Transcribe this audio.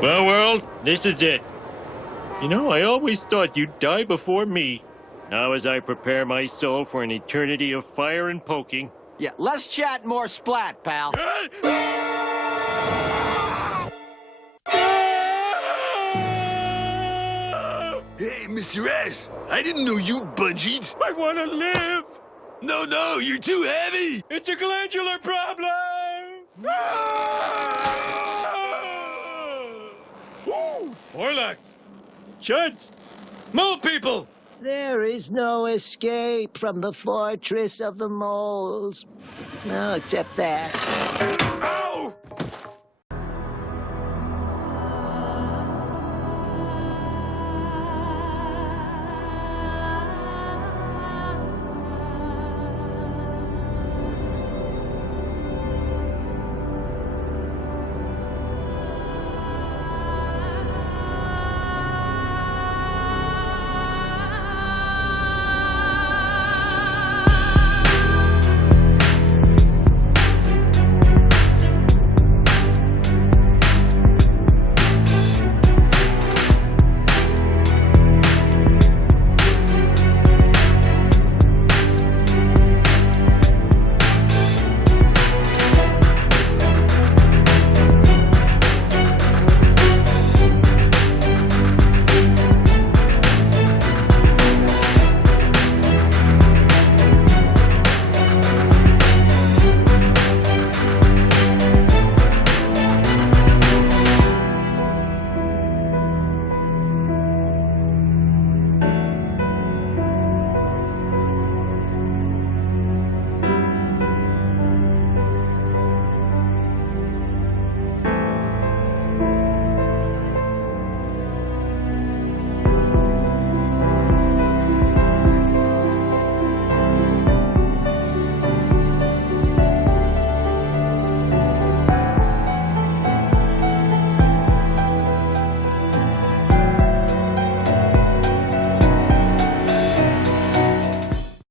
Well, world, this is it. You know, I always thought you'd die before me. Now as I prepare my soul for an eternity of fire and poking. Yeah, less chat, more splat, pal. Hey, Mr. S, I didn't know you budgied. I want to live! No, you're too heavy. It's a glandular problem! Woo! Morlocks! Chuds! Mole people! There is no escape from the fortress of the moles. No, except that.